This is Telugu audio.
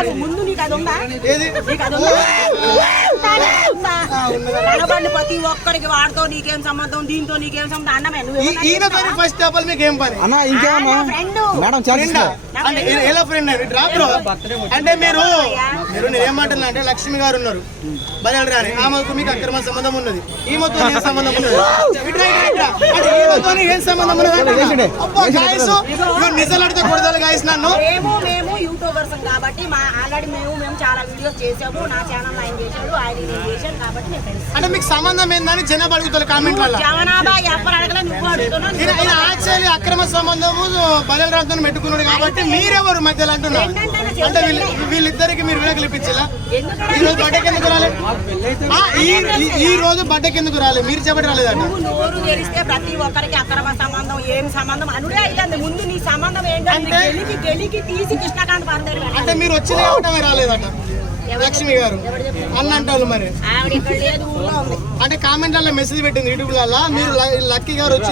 ఆగు, ముందు నీకు అది ఉందా? ఏది? నీకు అది ఉందా? ఉందా? కనబడిన ప్రతి ఒక్కరికి వాడితో నీకేం సంబంధం దీంతో నీకేం సంబంధం? అన్నమే ఫస్ట్ ఆఫ్ ఆల్ మీకు ఏం పని? అన్న ఇంకేమన్నా? ఫ్రెండ్. మేడం ఛాన్స్ ఫ్రెండా? అంటే ఎలా ఫ్రెండ్ అండి అంటే మీరు మీరు అంటే లక్ష్మి గారు ఉన్నారు. బయలు రాని ఆమెకు మీకు అక్రమ సంబంధం ఉన్నది. ఈమెతో ఏం సంబంధం ఉన్నది. అంటే ఈమెతో ఏం సంబంధం ఉన్నది నిజాలు అడితే కొడతారు గాయస్ నన్ను. యూట్యూబర్స్ కాబట్టి మా ఆల్రెడీ మేము మేము చాలా వీడియోస్ చేసాము. నా ఛానల్ ఆయన చేశాడు ఆయన నేను చేశాను కాబట్టి నేను తెలుసు. అంటే మీకు సంబంధం ఏందని జనాభా అడుగుతారు కామెంట్ వల్ల. జవనాబా ఎవ్వరు అడగలే నువ్వు అడుగుతున్నావు యాక్చువల్లీ అక్రమ సంబంధము బయలు రాతో పెట్టుకున్నాడు కాబట్టి మీరెవరు మధ్యలో అంటున్నారు? అంటే వీళ్ళు వీళ్ళిద్దరికి మీరు విడాకులు ఇప్పించాలా? ఈ రోజు బర్త్డే కిందకు రాలే. ఆ, ఈ- రోజు బర్త్డే కిందకు రాలే. మీరు చెప్పడం నువ్వు నోరు తెరిస్తే ప్రతి ఒక్కరికి అక్రమ సంబంధం ఏం సంబంధం అనుడే అయితే ముందు నీ గెలికి గెలికి తీసి కృష్ణకాంత్ పరదేరు అంటే మీరు వచ్చిన ఇవ్వటమే రాలేదట. లక్ష్మి గారు. అన్న అంటారు మరి. ఆవిడ ఇక్కడ లేదు ఊళ్ళో ఉంది. అంటే కామెంట్లలో మెసేజ్ పెట్టింది యూట్యూబ్లలో. మీరు లక్కీ గారు వచ్చి